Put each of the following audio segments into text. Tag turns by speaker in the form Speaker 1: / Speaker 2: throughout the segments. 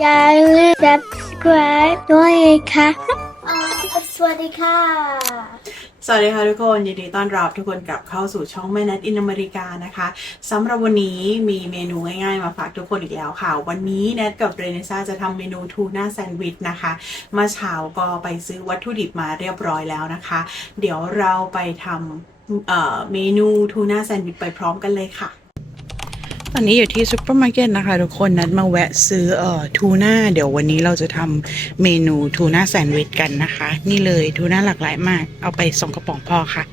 Speaker 1: อย่าลืม subscribe ด้วยค่ะอ่าสวัสดีค่ะ
Speaker 2: สวัสดีค่ะทุกคน ยินดีต้อนรับทุกคนกลับเข้าสู่ช่องแม่นัทอินอเมริกานะคะสำหรับวันนี้มีเมนูง่ายๆ มาฝากทุกคนอีกแล้วค่ะ วันนี้แนทกับเรเนซ่าจะทำเมนูทูน่าแซนด์วิชนะคะเมื่อเช้าก็ไปซื้อวัตถุดิบมาเรียบร้อยแล้วนะคะ เดี๋ยวเราไปทำเอ่อเมนูทูน่าแซนด์วิชไปพร้อมกันเลยค่ะ ตอนนี้อยู่ที่ซูเปอร์มาร์เก็ตนะคะทุกคนนัดมาแวะซื้อเอ่อทูน่าเดี๋ยววันนี้เราจะทำเมนูทูน่าแซนด์วิชกันนะคะ นี่เลยทูน่าหลากหลายมาก เอาไปสองกระป๋องพอค่ะ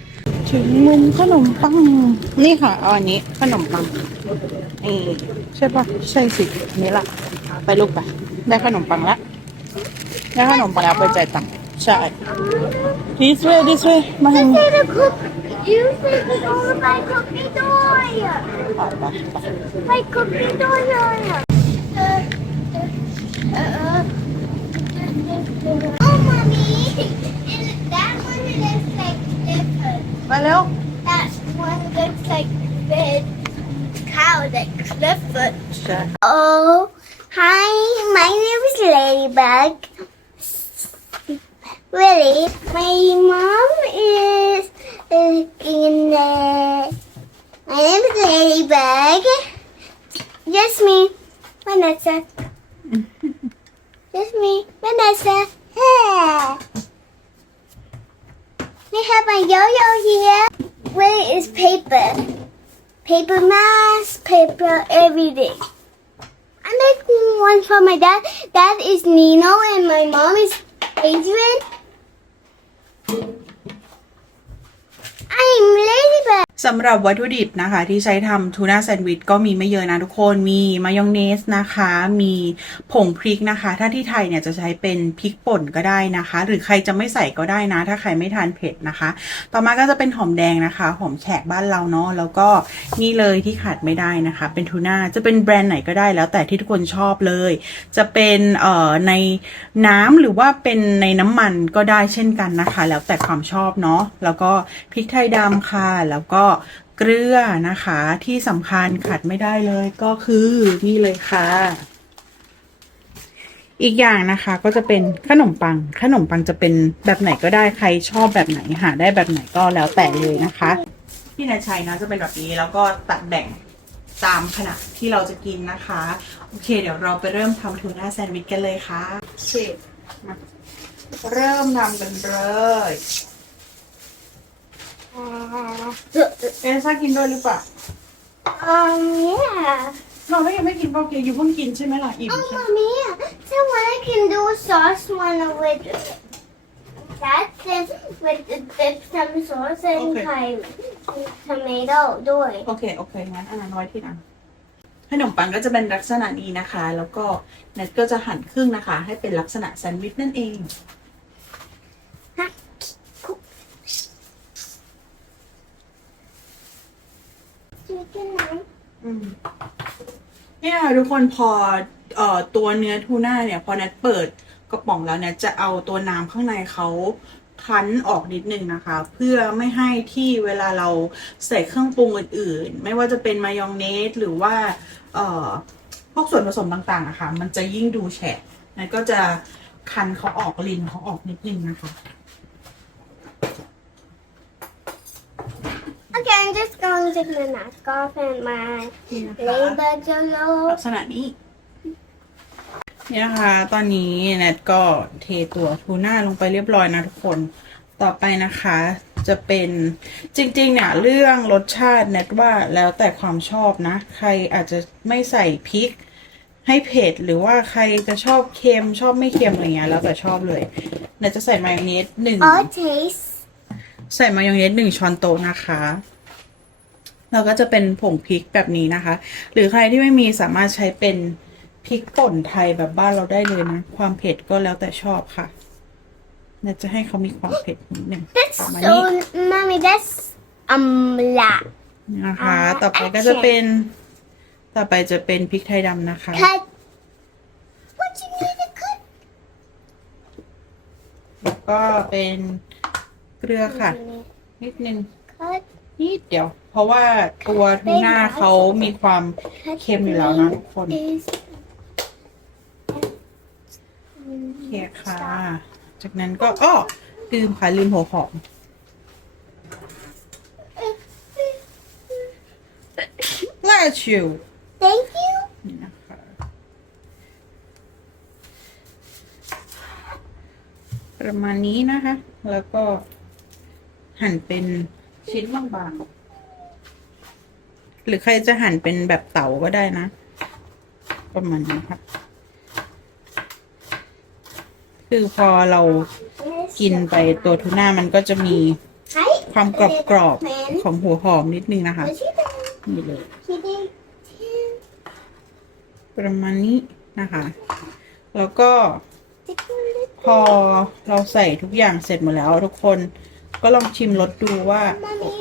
Speaker 2: ถึงมุมขนมปัง นี่ค่ะเอาอันนี้ขนมปังนี่ใช่ปะใช่สิอันนี้ละไปลูกไป ได้ขนมปังละได้ขนมปังแล้วไปจ่ายตังค์ใช่ this way this way มาทางนี้
Speaker 1: Say the cook. You say the all my cookie doy.
Speaker 2: ไปไปไป
Speaker 1: My cookie doy. Uh, uh, uh. Oh, mommy. That one looks like different.
Speaker 2: ไปเร็ว
Speaker 1: That one looks like big cow like Clifford.
Speaker 2: ใช่
Speaker 1: Oh, hi. My name is Ladybug. Really, my mom is in. My name is Ladybug. Just me, Vanessa. Just me, Vanessa. Yeah. We have my yo-yo here. Where is paper? Paper mask, paper everything. I make one for my dad. Dad is Nino and my mom is Adrian. I'm Ladybug.
Speaker 2: สำหรับวัตถุดิบนะคะที่ใช้ทำทูน่าแซนด์วิชก็มีไม่เยอะนะทุกคนมีมายองเนสนะคะ มีผงพริกนะคะ ถ้าที่ไทยเนี่ยจะใช้เป็นพริกป่นก็ได้นะคะ หรือใครจะไม่ใส่ก็ได้นะ ถ้าใครไม่ทานเผ็ดนะคะ ต่อมาก็จะเป็นหอมแดงนะคะ หอมแขกบ้านเราเนาะแล้วก็นี่เลยที่ขาดไม่ได้นะคะ เป็นทูน่าจะเป็นแบรนด์ไหนก็ได้แล้วแต่ที่ทุกคนชอบเลย จะเป็นเอ่อในน้ำหรือว่าเป็นในน้ำมันก็ได้เช่นกันนะคะ แล้วแต่ความชอบเนาะแล้วก็พริกไทยดำค่ะแล้วก็เกลือนะคะ ที่สำคัญขาดไม่ได้เลยก็คือนี่เลยค่ะ อีกอย่างนะคะก็จะเป็นขนมปัง ขนมปังจะเป็นแบบไหนก็ได้ใครชอบแบบไหนหาได้แบบไหนก็แล้วแต่เลยนะคะ ที่นายชัยนะจะเป็นแบบนี้แล้วก็ตัดแบ่งตามขนาดที่เราจะกินนะคะ โอเค เดี๋ยวเราไปเริ่มทำทูน่าแซนด์วิชกันเลยค่ะเชฟเริ่มทำกันเลย ซ่ากินด้วยหรือเปล่า
Speaker 1: Um, yeah.
Speaker 2: เราไม่ยังไม่กินเปล่าเกียวอยู่เพิ่งกินใช่ไหมล่ะอิ่ม
Speaker 1: Oh,
Speaker 2: ใช่ไหม
Speaker 1: mommy, yeah. Someone I can do a sauce one with that and with the dip some sauce and
Speaker 2: Okay.
Speaker 1: kind tomato ด้วย
Speaker 2: โอเค โอเค งั้นอันนั้นไว้ที่หลังขนมปังก็จะเป็นลักษณะนี้นะคะ แล้วก็เน็ตก็จะหั่นครึ่งนะคะ ให้เป็นลักษณะแซนด์วิชนั่นเอง อืมเนี่ยทุกคนพอเอ่อตัวเนื้อทูน่าเนี่ย พอเน็ตเปิดกระป๋องแล้วเนี่ย จะเอาตัวน้ำข้างในเขาคั้นออกนิดนึงนะคะ เพื่อไม่ให้ที่เวลาเราใส่เครื่องปรุงอื่นๆ ไม่ว่าจะเป็นมายองเนสหรือว่า เอ่อพวกส่วนผสมต่างๆอะค่ะมันจะยิ่งดูแฉะเน็ตก็จะคันเขาออกลินเขาออกนิดนึงนะคะ
Speaker 1: Okay, I'm just going to take my mask off and my
Speaker 2: นี่นะคะ
Speaker 1: ladybug yellow.
Speaker 2: ลักษณะนี้นี่นะคะ ตอนนี้แนทก็เทตัวทูน่าลงไปเรียบร้อยนะทุกคน ต่อไปนะคะ จะเป็นจริงๆเนี่ยเรื่องรสชาติแนทว่าแล้วแต่ความชอบนะ ใครอาจจะไม่ใส่พริก ให้เผ็ดหรือว่าใครจะชอบเค็มชอบไม่เค็มอะไรเงี้ยแล้วแต่ชอบเลยแนทจะใส่มายองเนสหนึ่ง
Speaker 1: All taste.
Speaker 2: ใส่มายองเนสหนึ่งช้อนโต๊ะนะคะแล้วก็จะเป็นผงพริกแบบนี้นะคะ หรือใครที่ไม่มีสามารถใช้เป็นพริกป่นไทยแบบบ้านเราได้เลยนะ ความเผ็ดก็แล้วแต่ชอบค่ะเดี๋ยวจะให้เขามีความเผ็ดนิดหนึ่ง
Speaker 1: That's
Speaker 2: ประมาณ
Speaker 1: so,
Speaker 2: นี้
Speaker 1: mommy, that's um lot.
Speaker 2: นะคะ
Speaker 1: อ่า
Speaker 2: ต่อไปก็จะเป็น ต่อไปจะเป็นพริกไทยดำนะคะ
Speaker 1: Cut. What you need to cut?
Speaker 2: แล้วก็เป็น เกลือค่ะ นิดนึง
Speaker 1: Cut.
Speaker 2: นิดเดียว เพราะว่าตัวทูน่าเขามีความ
Speaker 1: Cut.
Speaker 2: เค็มอยู่แล้วนะทุกคน
Speaker 1: Is
Speaker 2: โอเคค่ะ จากนั้นก็อ้อลืมค่ะลืมหัวหอม Bless you
Speaker 1: Thank you.
Speaker 2: นี่นะคะประมาณนี้นะคะ แล้วก็ หั่นเป็นชิ้นบางๆ หรือใครจะหั่นเป็นแบบเต๋าก็ได้นะ ประมาณนี้ค่ะคือพอเรากินไปตัวทูน่ามันก็จะมีความกรอบๆของหัวหอมนิดนึงนะคะ นี่เลย ประมาณนี้นะคะ แล้วก็พอเราใส่ทุกอย่างเสร็จหมดแล้วทุกคน ก็ลองชิมรสดูว่า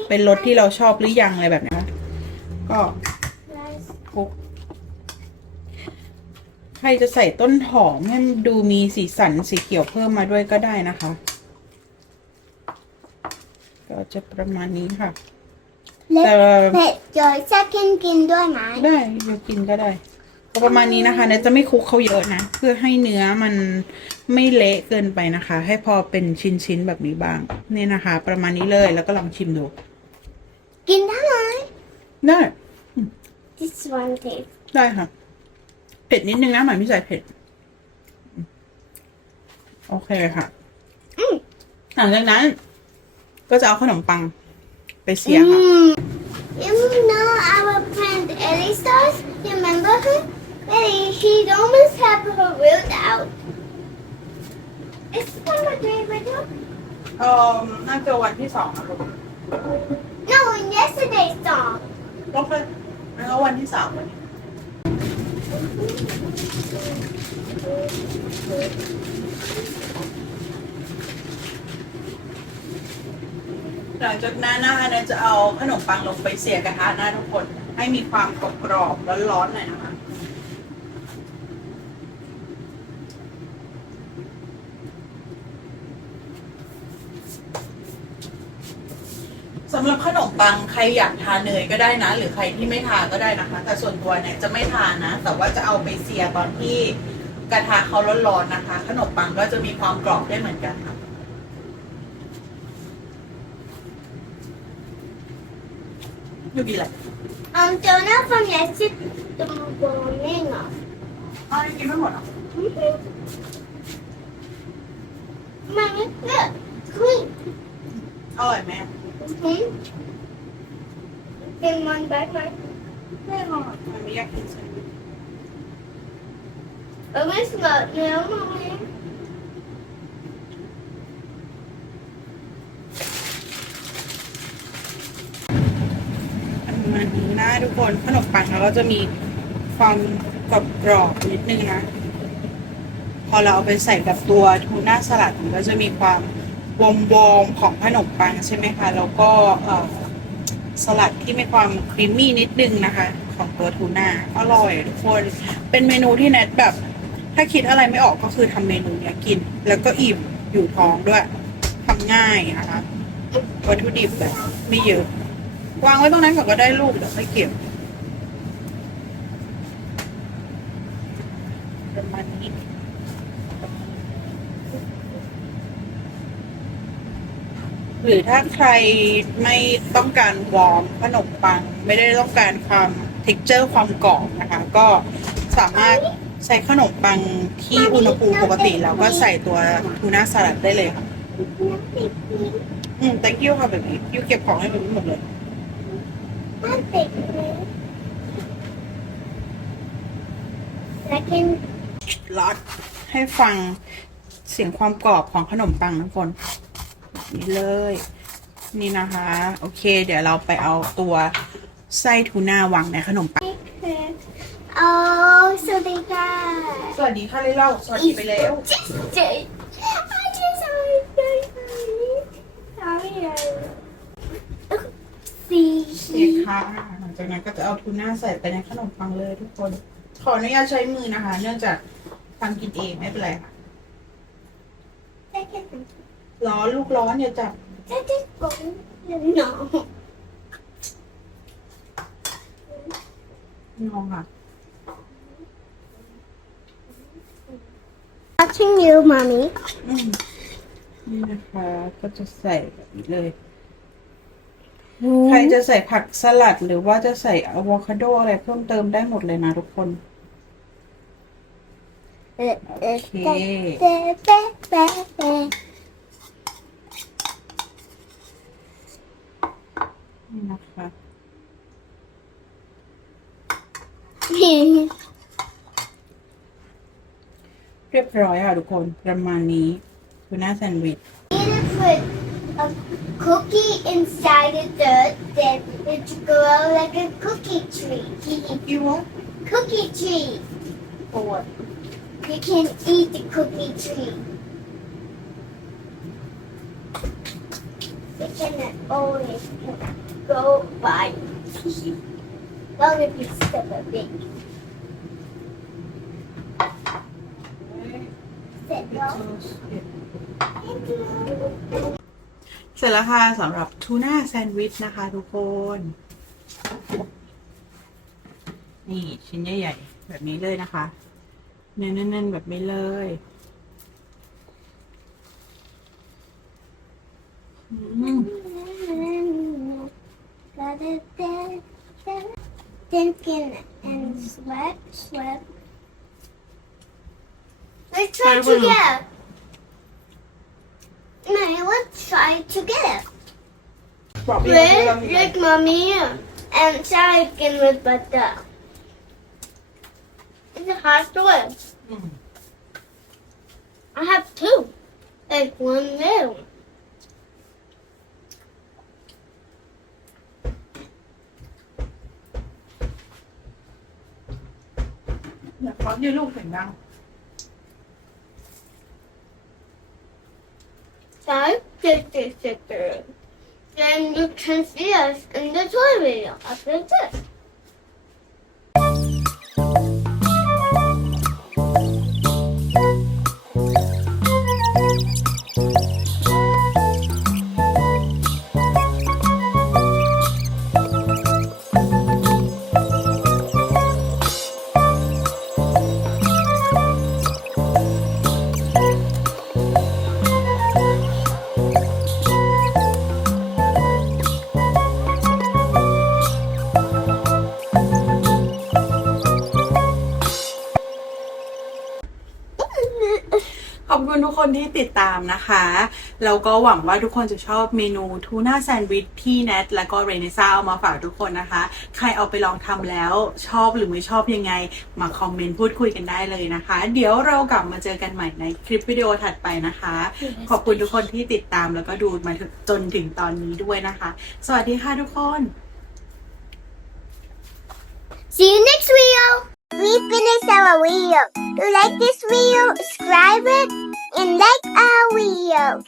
Speaker 2: เป็นรสที่เราชอบหรือยังอะไรแบบนี้นะก็คลุกใครจะใส่ต้นหอมให้มันดูมีสีสันสีเขียวเพิ่มมาด้วยก็ได้นะคะ ก็จะประมาณนี้ค่ะแต่
Speaker 1: Let pet your second กินด้วยไหม
Speaker 2: ได้เดี๋ยวกินก็ได้ ก็ประมาณนี้นะคะเนี่ยจะไม่คลุกเขาเยอะนะ เพื่อให้เนื้อมันไม่เละเกินไปนะคะ ให้พอเป็นชิ้นๆแบบนี้บ้างนี่นะคะ ประมาณนี้เลยแล้วก็ลองชิมดู
Speaker 1: กินได้ไหม
Speaker 2: ได้
Speaker 1: This one taste
Speaker 2: ได้ค่ะ เผ็ดนิดนึงนะหมายไม่ใส่เผ็ดอืมโอเคค่ะ
Speaker 1: อืม
Speaker 2: หลังจากนั้น ก็จะเอาขนมปังไปเสียค่ะ
Speaker 1: Mm. You know our friend Ellie stars? You remember her? Ellie, she almost had her root out. Is this number three video?
Speaker 2: เออน่าจะวันที่สองนะลูก
Speaker 1: No, in yesterday's song.
Speaker 2: ก็คือแล้ววันที่สามวันนี้ หลังจากนั้นนะคะเนี่ยจะเอาขนมปังลงไปเสียกระทะนะทุกคน ให้มีความกรอบๆร้อนๆหน่อยนะคะ สำหรับขนมปังใคร อยากทานเนยก็ได้นะ หรือใครที่ไม่ทานก็ได้นะคะ แต่ส่วนตัวเนี่ยจะไม่ทานนะ แต่ว่าจะเอาไปเสียตอนที่กระทะเขาร้อนๆนะคะ ขนมปังก็จะมีความกรอบได้เหมือนกันค่ะดูดีแหละ
Speaker 1: Um, donut from yesterday morning.
Speaker 2: อ้าวยังกินไม่หมดเหรอ
Speaker 1: Mm-hmm. Mommy, look. Clean.
Speaker 2: อร่อยไหม
Speaker 1: Mm-hmm. In one bag, right?
Speaker 2: ไม่อร่อยมันไม่อยากกินใช่ไหม
Speaker 1: Oh, it's got no mommy.
Speaker 2: ประมาณนี้นะทุกคนขนมปังเราก็จะมีความกรอบกรอบๆนิดนึงนะ พอเราเอาไปใส่กับตัวทูน่าสลัดมันก็จะมีความวอมวอมๆของขนมปังใช่ไหมคะ แล้วก็เอ่อ สลัดที่มีความครีมมี่นิดนึงนะคะ ของตัวทูน่าอร่อยทุกคน เป็นเมนูที่แนทแบบ ถ้าคิดอะไรไม่ออกก็คือทำเมนูเนี้ยกิน แล้วก็อิ่มอยู่ท้องด้วยทำง่ายนะคะวัตถุดิบแบบไม่เยอะ วางไว้ตรงนั้นก่อนก็ได้ลูกเดี๋ยวค่อยเก็บประมาณนี้ หรือถ้าใครไม่ต้องการวอร์มขนมปัง ไม่ได้ต้องการความเท็กเจอร์ความกรอบนะคะ ก็สามารถใส่ขนมปังที่อุณหภูมิปกติ แล้วก็ใส่ตัวทูน่าสลัดได้เลยค่ะ อืม thank you ค่ะแบบนี้ยูเก็บของให้แบบนี้หมดเลย
Speaker 1: Nothing. Second.
Speaker 2: ล็อตให้ฟังเสียงความกรอบของขนมปังทุกคน นี่เลย นี่นะคะ โอเค เดี๋ยวเราไปเอาตัวไส้ทูน่าวางในขนมปัง
Speaker 1: Oh, so they got.
Speaker 2: สวัสดีค่ะเลยเล่าสวัสดีไปแล้ว
Speaker 1: Sorry. I just sorry, sorry, sorry. Sorry. See.
Speaker 2: โอเคค่ะหลังจากนั้นก็จะเอาทูน่าใส่ไปในขนมปังเลยทุกคน ขออนุญาตใช้มือนะคะ เนื่องจากทำกินเองไม่เป็นไรค่ะ
Speaker 1: Second.
Speaker 2: ร้อนลูกร้อนอย่าจับ
Speaker 1: Second one. No.
Speaker 2: นองค่ะ
Speaker 1: watching you, mommy.
Speaker 2: อืมนี่นะคะ ก็จะใส่แบบนี้เลย ใครจะใส่ผักสลัดหรือว่าจะใส่อะโวคาโดอะไรเพิ่มเติมได้หมดเลยนะทุกคนนี่นะคะ เรียบร้อยค่ะทุกคนประมาณนี้ทูน่าแซนด์วิช
Speaker 1: need to put a cookie inside the dirt, then it grow like a cookie tree.
Speaker 2: กี่วะ
Speaker 1: Cookie tree.
Speaker 2: or
Speaker 1: You can eat the cookie tree. You cannot always go by long if you step a bit. Sit down.
Speaker 2: เสร็จแล้วค่ะสำหรับทูน่าแซนด์วิชนะคะ ทุกคน นี่ชิ้นใหญ่ๆ แบบนี้เลยนะคะเนื้อแน่นๆแบบนี้เลยอืม
Speaker 1: Thinking and sweat, sweat. Let's try
Speaker 2: Try one.
Speaker 1: together. No, let's try together.
Speaker 2: บอกพี่เขาด้วย
Speaker 1: Bread
Speaker 2: ว่ามีอะไร
Speaker 1: like mommy and chicken with butter. It's a hard to live.
Speaker 2: อืม
Speaker 1: I have two. Like one little.
Speaker 2: อยากขอยืลูกเสียงดัง
Speaker 1: So, this is it. Then you can see us in the toy video after this.
Speaker 2: ติดตามนะคะ แล้วก็หวังว่าทุกคนจะชอบเมนูทูน่าแซนด์วิชที่แนทและก็เรเนซ่าเอามาฝากทุกคนนะคะ ใครเอาไปลองทำแล้วชอบหรือไม่ชอบยังไง มาคอมเมนต์พูดคุยกันได้เลยนะคะ เดี๋ยวเรากลับมาเจอกันใหม่ในคลิปวิดีโอถัดไปนะคะ ขอบคุณทุกคนที่ติดตามแล้วก็ดูมาจนถึงตอนนี้ด้วยนะคะ สวัสดีค่ะทุกคน
Speaker 1: See you next video. We finished our video. Like this video, subscribe it and like our video.